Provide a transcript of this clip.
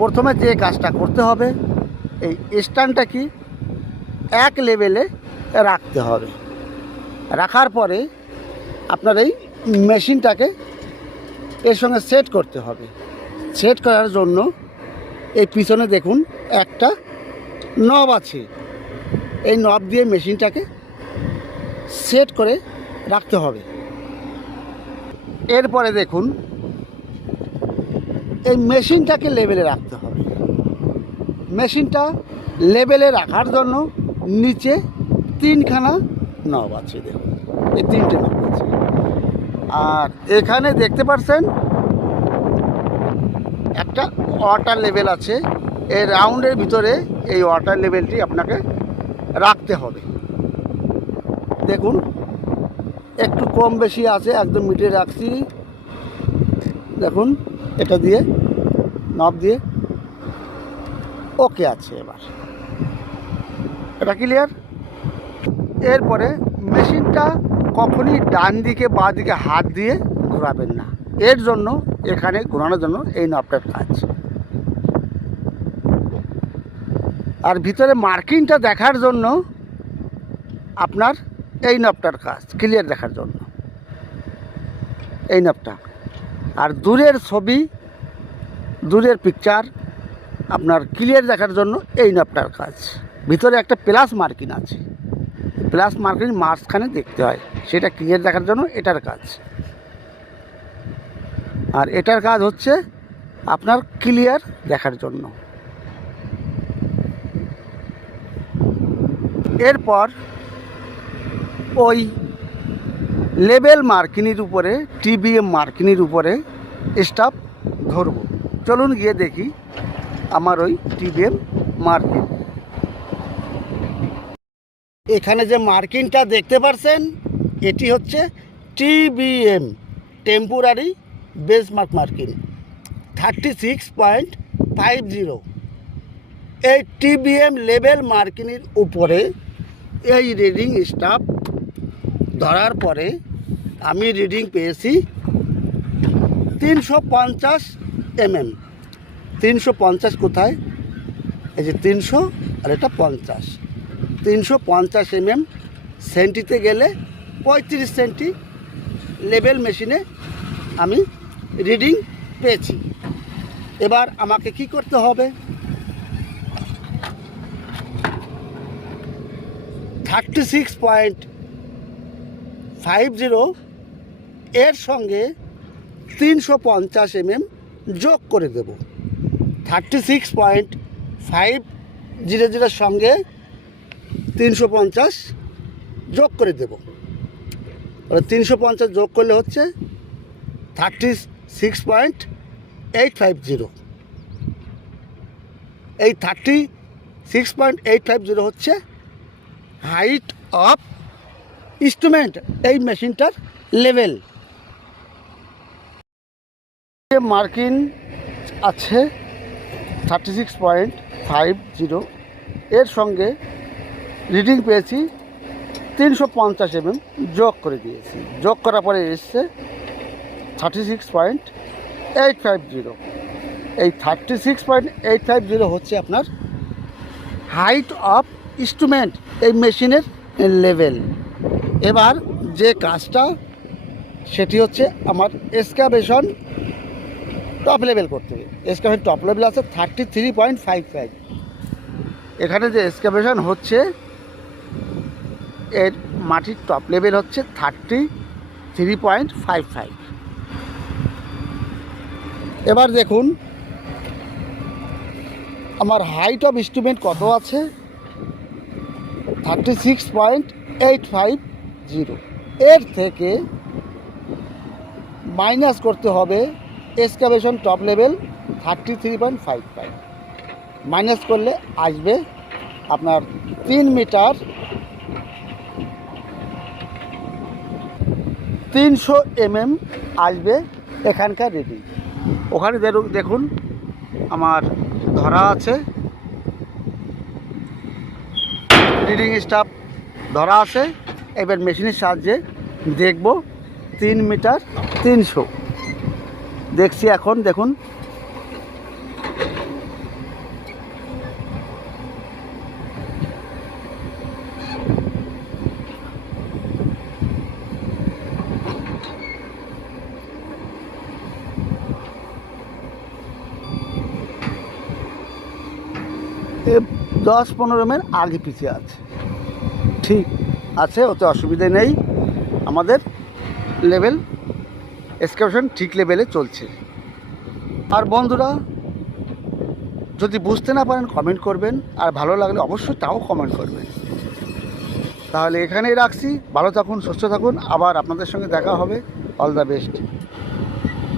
প্রথমে যে কাজটা করতে হবে, এই স্ট্যান্ডটা কি এক লেভেলে রাখতে হবে। রাখার পরে আপনার এই মেশিনটাকে এর সঙ্গে সেট করতে হবে। সেট করার জন্য এই পিছনে দেখুন একটা নব আছে, এই নব দিয়ে মেশিনটাকে সেট করে রাখতে হবে। এরপরে দেখুন এই মেশিনটাকে লেভেলে রাখতে হবে। মেশিনটা লেভেলে রাখার জন্য নিচে তিনখানা নব আছে, দেখুন এই তিনটে নব আছে। আর এখানে দেখতে পাচ্ছেন একটা ওয়াটার লেভেল আছে। এই রাউন্ডের ভিতরে এই ওয়াটার লেভেলটি আপনাকে রাখতে হবে। দেখুন একটু কম বেশি আছে, একদম মিটে রাখছি। দেখুন এটা দিয়ে নব দিয়ে ওকে আছে। এবার এটা ক্লিয়ার। এরপরে মেশিনটা কখনই ডান দিকে বা দিকে হাত দিয়ে ঘোরাবেন না, এর জন্য এখানে ঘোরানোর জন্য এই নবটার কাজ। আর ভিতরে মার্কিংটা দেখার জন্য আপনার এই নবটার কাজ, ক্লিয়ার দেখার জন্য এই নবটা। আর দূরের ছবি, দূরের পিকচার আপনার ক্লিয়ার দেখার জন্য এই নবটার কাজ। ভিতরে একটা প্লাস মার্কিং আছে, প্লাস মার্কিং মাঝখানে দেখতে হয়, সেটা ক্লিয়ার দেখার জন্য এটার কাজ। আর এটার কাজ হচ্ছে আপনার ক্লিয়ার দেখার জন্য। এরপর ওই লেবেল মার্কিংয়ের উপরে, টিবিএম মার্কিংয়ের উপরে স্টাফ ধরব। চলুন গিয়ে দেখি আমার ওই টিবিএম মার্কিং। এখানে যে মার্কিংটা দেখতে পাচ্ছেন এটি হচ্ছে টিবিএম, টেম্পোরারি বেঞ্চমার্ক মার্কিং 36.50। এই টিবিএম লেভেল মার্কিংয়ের উপরে এই রিডিং স্টাফ ধরার পরে আমি রিডিং পেয়েছি 350 mm। 350 কোথায়? এই যে 300 আর এটা 50। 350 mm সেন্টিতে গেলে 35 সেন্টি লেভেল মেশিনে আমি রিডিং পেয়েছি। এবার আমাকে কি করতে হবে? 36.50 এর সঙ্গে 350 mm যোগ করে দেব। 36.500 সঙ্গে 350 যোগ করে দেব। 350 যোগ করলে হচ্ছে 36.850। এই 36.850 হচ্ছে হাইট অফ ইনস্ট্রুমেন্ট, এই মেশিনটার লেভেল। মার্কিং আছে 36.50, এর সঙ্গে রিডিং পেয়েছি 350 mm যোগ করে দিয়েছি। যোগ করার পরে এসছে 36.850। এই 36.850 হচ্ছে আপনার হাইট অফ ইনস্ট্রুমেন্ট, এই মেশিনের লেভেল। এবার যে কাজটা সেটি হচ্ছে আমার এক্সকাভেশন টপ লেভেল করতে হবে। এক্সকাভেশন টপ লেভেল আছে 33.55। এখানে যে এক্সকাভেশন হচ্ছে এর মাটির টপ লেভেল হচ্ছে 33.55। এবার দেখুন আমার হাইট অফ ইনস্ট্রুমেন্ট কত আছে, 36.850। এর থেকে মাইনাস করতে হবে এক্সকাভেশন টপ লেভেল 33.55। মাইনাস করলে আসবে আপনার 3 মিটার 300 mm আসবে এখানকার রিডিং। ওখানে দেখুন আমার ধরা আছে, রিডিং স্টাফ ধরা আছে। এবার মেশিনের সাহায্যে দেখব 3 মিটার 300 দেখছি। এখন দেখুন 10-15 মিনিট আগে পিছিয়ে আছে, ঠিক আছে, ওতে অসুবিধে নেই। আমাদের লেভেল এক্সকাভেশন ঠিক লেভেলে চলছে। আর বন্ধুরা, যদি বুঝতে না পারেন কমেন্ট করবেন, আর ভালো লাগলে অবশ্যই তাও কমেন্ট করবেন। তাহলে এখানেই রাখছি, ভালো থাকুন, সুস্থ থাকুন, আবার আপনাদের সঙ্গে দেখা হবে। All the best.